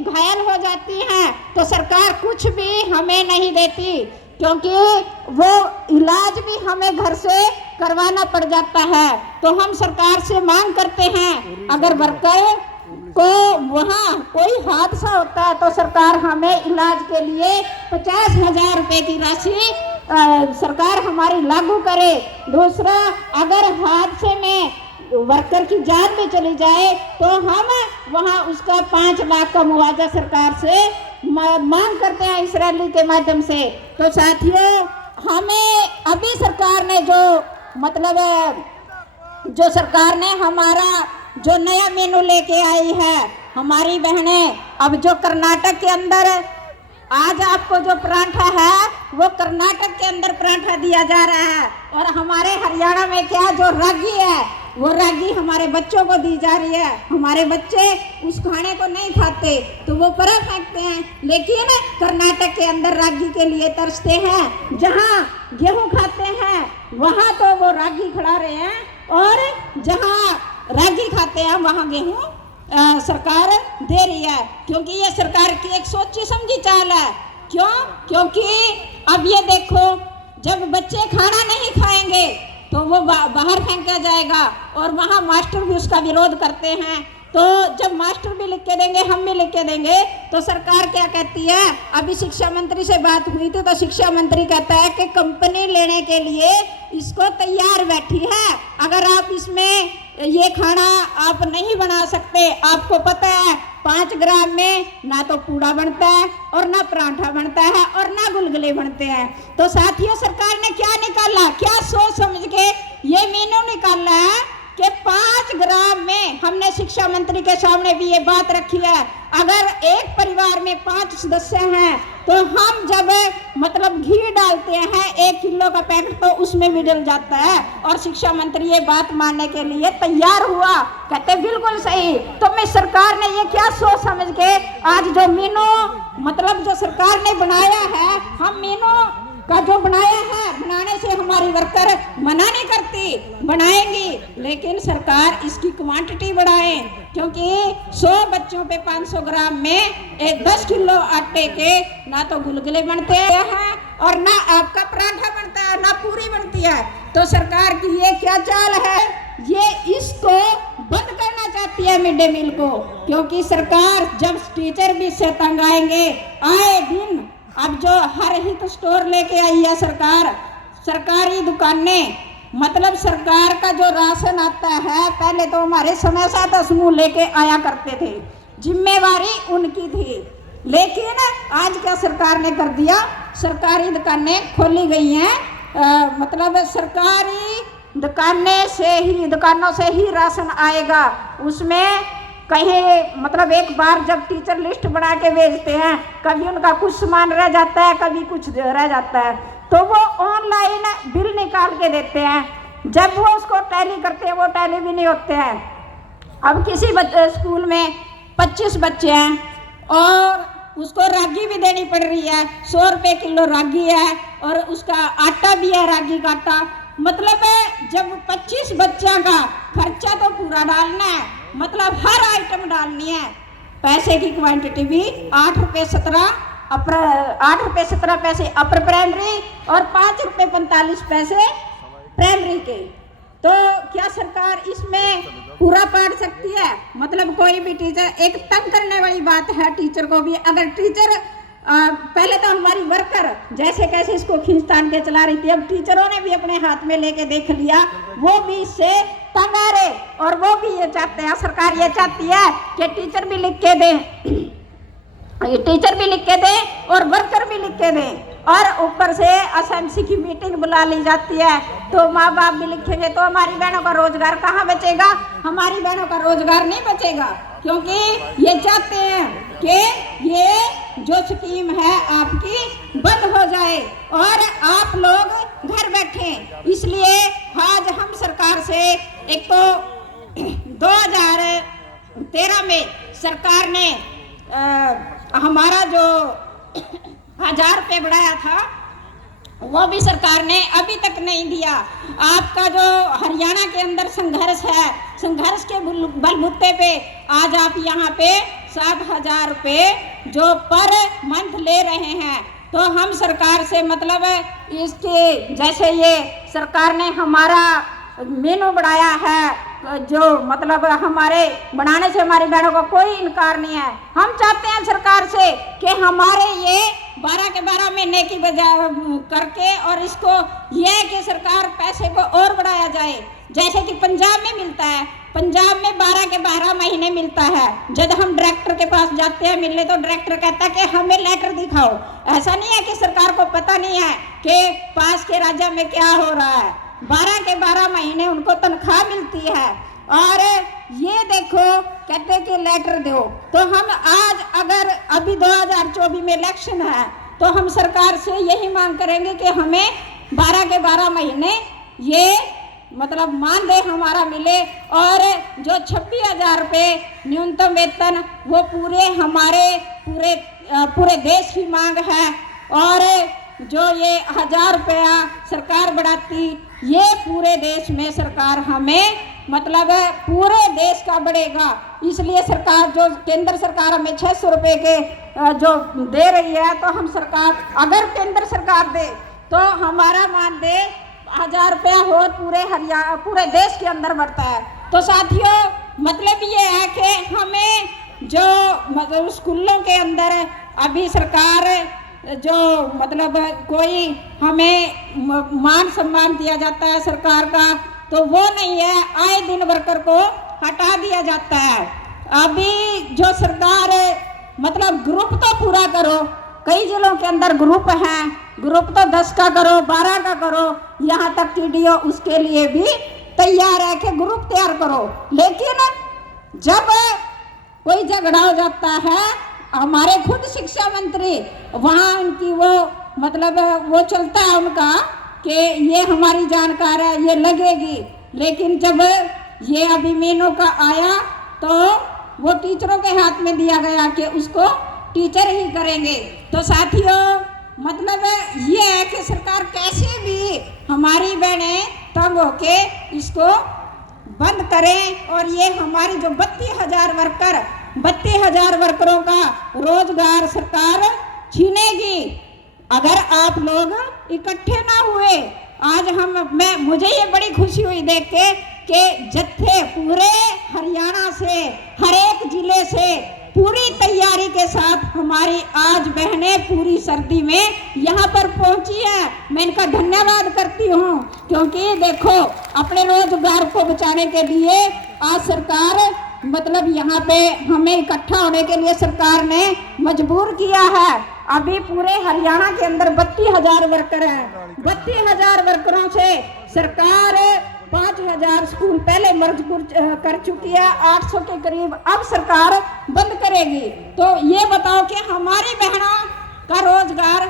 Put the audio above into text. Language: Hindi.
घायल हो जाती हैं तो सरकार कुछ भी हमें नहीं देती, क्योंकि वो इलाज भी हमें घर से करवाना पड़ जाता है। तो हम सरकार से मांग करते हैं, अगर वर्कर को वहाँ कोई हादसा होता है तो सरकार हमें इलाज के लिए 50,000 रुपये की राशि सरकार हमारी लागू करे। दूसरा, अगर हादसे में वर्कर की जान भी चली जाए तो हम वहाँ उसका 5 लाख का मुआवजा सरकार से मांग करते हैं इस रैली के माध्यम से। तो साथियों, हमें अभी सरकार ने जो सरकार ने हमारा जो नया मेनू लेके आई है, हमारी बहनें, अब जो कर्नाटक के अंदर आज आपको जो पराठा है वो कर्नाटक के अंदर पराठा दिया जा रहा है, और हमारे हरियाणा में क्या जो रागी है वो रागी हमारे बच्चों को दी जा रही है। हमारे बच्चे उस खाने को नहीं खाते तो वो परा फेंकते हैं, लेकिन कर्नाटक के अंदर रागी के लिए तरसते हैं। जहाँ गेहूं खाते हैं वहाँ तो वो रागी खिला रहे हैं, और जहाँ रागी खाते हैं वहाँ गेहूं सरकार दे रही है, क्योंकि ये सरकार की एक सोची समझी चाल है। क्यों? क्योंकि अब ये देखो, जब बच्चे खाना नहीं खाएंगे तो वो बाहर फेंका जाएगा, और वहाँ मास्टर भी उसका विरोध करते हैं। तो जब मास्टर भी लिख के देंगे, हम भी लिख के देंगे, तो सरकार क्या कहती है? अभी शिक्षा मंत्री से बात हुई थी तो शिक्षा मंत्री कहता है कि कंपनी लेने के लिए इसको तैयार बैठी है, अगर आप इसमें ये खाना आप नहीं बना सकते। आपको पता है 5 ग्राम में ना तो पूड़ा बनता है और ना पराठा बनता है और ना गुलगुले बनते हैं। तो साथियों, सरकार ने क्या निकाला, क्या सोच समझ के ये मेनू निकाला है कि 5 ग्राम में, हमने शिक्षा मंत्री के सामने भी ये बात रखी है, अगर एक परिवार में 5 सदस्य हैं तो हम जब घी डालते हैं 1 किलो का पैकेट तो उसमें भी डल जाता है। और शिक्षा मंत्री ये बात मानने के लिए तैयार हुआ, कहते बिल्कुल सही। तो मैं सरकार ने ये क्या सोच समझ के आज जो मेनू जो सरकार ने बनाया है, हम मेनू का जो बनाया है, बनाने से हमारी वर्कर मना नहीं करती, बनाएंगी, लेकिन सरकार इसकी क्वांटिटी बढ़ाए, क्योंकि 100 बच्चों पे 500 ग्राम में 10 किलो आटे के ना तो गुलगुले बनते हैं और ना आपका पराठा बनता है, ना पूरी बनती है। तो सरकार की ये क्या चाल है? ये इसको बंद करना चाहती है मिड डे मील को, क्योंकि सरकार जब टीचर भी इससे तंग आएंगे, आए दिन अब जो हर हित स्टोर लेके आई है सरकार, सरकारी दुकानें, सरकार का जो राशन आता है, पहले तो हमारे समय साथ समूह लेके आया करते थे, जिम्मेवारी उनकी थी, लेकिन आज क्या सरकार ने कर दिया, सरकारी दुकानें खोली गई हैं, सरकारी दुकानों से ही राशन आएगा। उसमें कहीं एक बार जब टीचर लिस्ट बना के भेजते हैं, कभी उनका कुछ सामान रह जाता है, कभी कुछ रह जाता है, तो वो ऑनलाइन बिल निकाल के देते हैं। जब वो उसको टैली करते हैं, वो टैली भी नहीं होते हैं। अब किसी स्कूल में 25 बच्चे हैं और उसको रागी भी देनी पड़ रही है, 100 रुपये किलो रागी है, और उसका आटा भी है, रागी का आटा। जब 25 बच्चा का खर्चा तो पूरा डालना है, हर आइटम डालनी है, पैसे की क्वांटिटी भी 8 रुपये 17 पैसे अपर प्राइमरी और 5 रुपये 45 पैसे प्राइमरी के। तो क्या सरकार इसमें पूरा पाट सकती है? कोई भी टीचर, एक तंग करने वाली बात है टीचर को भी। अगर टीचर पहले तो हमारी वर्कर जैसे कैसे इसको खींचतान के चला रही थी, अब टीचरों ने भी अपने हाथ में लेके देख लिया, वो भी इससे तंग आ रहे, और वो भी ये चाहते हैं, सरकार ये चाहती है कि टीचर भी लिख के दें और वर्कर भी लिख के दें, और ऊपर से एसएमसी की मीटिंग बुला ली जाती है, तो माँ बाप भी लिखेंगे तो हमारी बहनों का रोजगार कहाँ बचेगा? हमारी बहनों का रोजगार नहीं बचेगा, क्योंकि ये चाहते हैं कि ये जो स्कीम है आपकी बंद हो जाए और आप लोग घर बैठें। इसलिए आज हम सरकार से, एक तो 2013 में सरकार ने हमारा जो 1000 रुपये बढ़ाया था, वो भी सरकार ने अभी तक नहीं दिया। आपका जो हरियाणा के अंदर संघर्ष है, संघर्ष के बलबूते पे आज आप यहाँ पे 7,000 रुपये जो पर मंथ ले रहे हैं। तो हम सरकार से मतलब इसके जैसे ये सरकार ने हमारा मेनू बढ़ाया है, जो मतलब हमारे बनाने से हमारी बहनों को कोई इनकार नहीं है। हम चाहते हैं सरकार से कि हमारे ये 12 के 12 महीने की बजाय करके और इसको ये है कि सरकार पैसे को और बढ़ाया जाए, जैसे कि पंजाब में मिलता है। पंजाब में 12 के 12 महीने मिलता है। जब हम डायरेक्टर के पास जाते हैं मिलने तो डायरेक्टर कहता है कि हमें लेटर दिखाओ। ऐसा नहीं है कि सरकार को पता नहीं है कि पास के राज्य में क्या हो रहा है। 12 के 12 महीने उनको तनख्वाह मिलती है और ये देखो कहते कि लेटर दो। तो हम आज अगर अभी 2024 में इलेक्शन है तो हम सरकार से यही मांग करेंगे कि हमें 12 के 12 महीने ये मतलब मानदेय हमारा मिले और जो 26,000 रुपये न्यूनतम वेतन वो पूरे हमारे पूरे देश की मांग है। और जो ये 1,000 रुपया सरकार बढ़ाती ये पूरे देश में सरकार हमें मतलब पूरे देश का बढ़ेगा। इसलिए सरकार जो केंद्र सरकार हमें 600 रुपये के जो दे रही है तो हम सरकार अगर केंद्र सरकार दे तो हमारा मानदेय 1,000 रुपया और पूरे देश के अंदर बढ़ता है। तो साथियों मतलब ये है कि हमें जो मतलब स्कूलों के अंदर अभी सरकार जो मतलब कोई हमें मान सम्मान दिया जाता है सरकार का तो वो नहीं है, आए दिन वर्कर को हटा दिया जाता है। अभी जो सरकार मतलब ग्रुप तो पूरा करो, कई जिलों के अंदर ग्रुप हैं, ग्रुप तो 10 का करो 12 का करो, यहाँ तक TDO उसके लिए भी तैयार है कि ग्रुप तैयार करो। लेकिन जब कोई झगड़ा हो जाता है हमारे खुद शिक्षा मंत्री वहाँ उनकी वो मतलब वो चलता है उनका कि ये हमारी जानकार है ये लगेगी। लेकिन जब ये अभी मेनू का आया तो वो टीचरों के हाथ में दिया गया कि उसको टीचर ही करेंगे। तो साथियों मतलब ये है कि सरकार कैसे भी हमारी बहनें तंग होके इसको बंद करें और ये हमारी जो 32,000 वर्करों का रोजगार सरकार छीनेगी अगर आप लोग इकट्ठे ना हुए। आज मुझे ये बड़ी खुशी हुई देख के कि जत्थे पूरे हरियाणा से हर एक जिले से पूरी तैयारी के साथ हमारी आज बहनें पूरी सर्दी में यहाँ पर पहुँची हैं। मैं इनका धन्यवाद करती हूँ क्योंकि देखो अपने रोजगार को बचाने के लिए आज सरकार मतलब यहाँ पे हमें इकट्ठा होने के लिए सरकार ने मजबूर किया है। अभी पूरे हरियाणा के अंदर 32,000 वर्कर हैं। 32,000 वर्करों से सरकार 5,000 स्कूल पहले मर्ज कर चुकी है, 800 के करीब अब सरकार बंद करेगी। तो ये बताओ कि हमारी बहनों का रोजगार